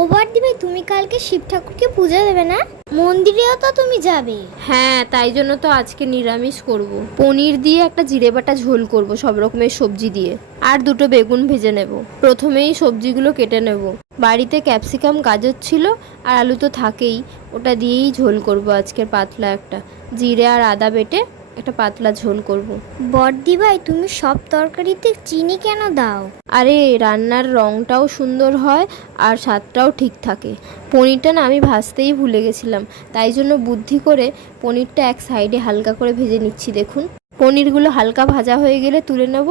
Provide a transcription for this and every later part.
ও বর্দি ভাই, তুমি কালকে শিব ঠাকুরকে পূজা দেবে না? মন্দিরেও তো তুমি যাবে। হ্যাঁ, তাই জন্য তো আজকে নিরামিষ করব। পনির দিয়ে একটা জিরে বাটা ঝোল করব সব রকমের সবজি দিয়ে, আর দুটো বেগুন ভেজে নেব। প্রথমেই সবজিগুলো কেটে নেব। বাড়িতে ক্যাপসিকাম গাজর ছিল, আর আলু তো থাকেই, ওটা দিয়েই ঝোল করব আজকের পাতলা একটা। জিরে আর আদা বেটে একটা পাতলা ঝোল করব। বর্দি ভাই, তুমি সব তরকারিতে চিনি কেন দাও? আরে রান্নার রঙটাও সুন্দর হয় আর স্বাদটাও ঠিক থাকে। পনিরটা না আমি ভাজতেই ভুলে গেছিলাম, তাই জন্য বুদ্ধি করে পনিরটা এক সাইডে হালকা করে ভেজে নিচ্ছি। দেখুন, পনিরগুলো হালকা ভাজা হয়ে গেলে তুলে নেব,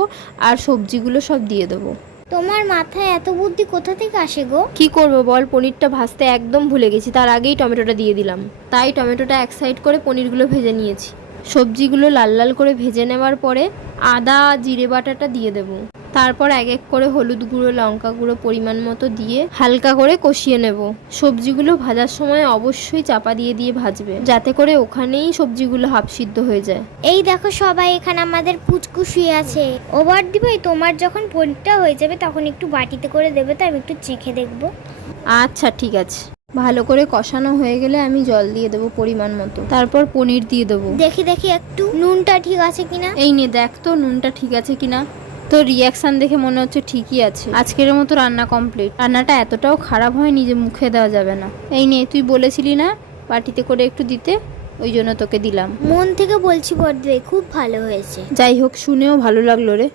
আর সবজিগুলো সব দিয়ে দেবো। তোমার মাথায় এত বুদ্ধি কোথা থেকে আসে গো? কি করব বল, পনিরটা ভাজতে একদম ভুলে গেছি, তার আগেই টমেটোটা দিয়ে দিলাম। তাই টমেটোটা এক সাইড করে পনিরগুলো ভেজে নিয়েছি। সবজিগুলো লাল লাল করে ভেজে নেওয়ার পরে আদা জিরে বাটাটা দিয়ে দেবো। তারপর এক এক করে হলুদ গুঁড়ো লঙ্কা গুঁড়ো পরিমাণ মতো দিয়ে হালকা করে কষিয়ে নেব। সবজিগুলো ভাজার সময় অবশ্যই চাপা দিয়ে দিয়ে ভাজবে, যাতে করে ওখানেই সবজিগুলো হাফ সিদ্ধ হয়ে যায়। এই দেখো সবাই, এখানে আমাদের পুচকু শুয়ে আছে। ও বর্দি ভাই, তোমার যখন পনিরটা হয়ে যাবে তখন একটু বাটিতে করে দেবে, তো আমি একটু চেখে দেখবো। আচ্ছা ঠিক আছে। ভালো করে কষানো হয়ে গেলে আমি জল দিয়ে দেবো পরিমাণ মতো, তারপর পনির দিয়ে দেবো। দেখি দেখি একটু নুনটা ঠিক আছে কিনা। এই নে দেখ তো নুনটা ঠিক আছে কিনা। তো রিয়াকশান দেখে মনে হচ্ছে ঠিকই আছে। আজকের মতো রান্না কমপ্লিট। রান্নাটা এতটাও খারাপ হয়নি যে মুখে দেওয়া যাবে না। এই নে, তুই বলেছিলি না বাটিতে করে একটু দিতে, ওই জন্য তোকে দিলাম। মন থেকে বলছি বর্দি ভাই, খুব ভালো হয়েছে। যাই হোক, শুনেও ভালো লাগলো রে।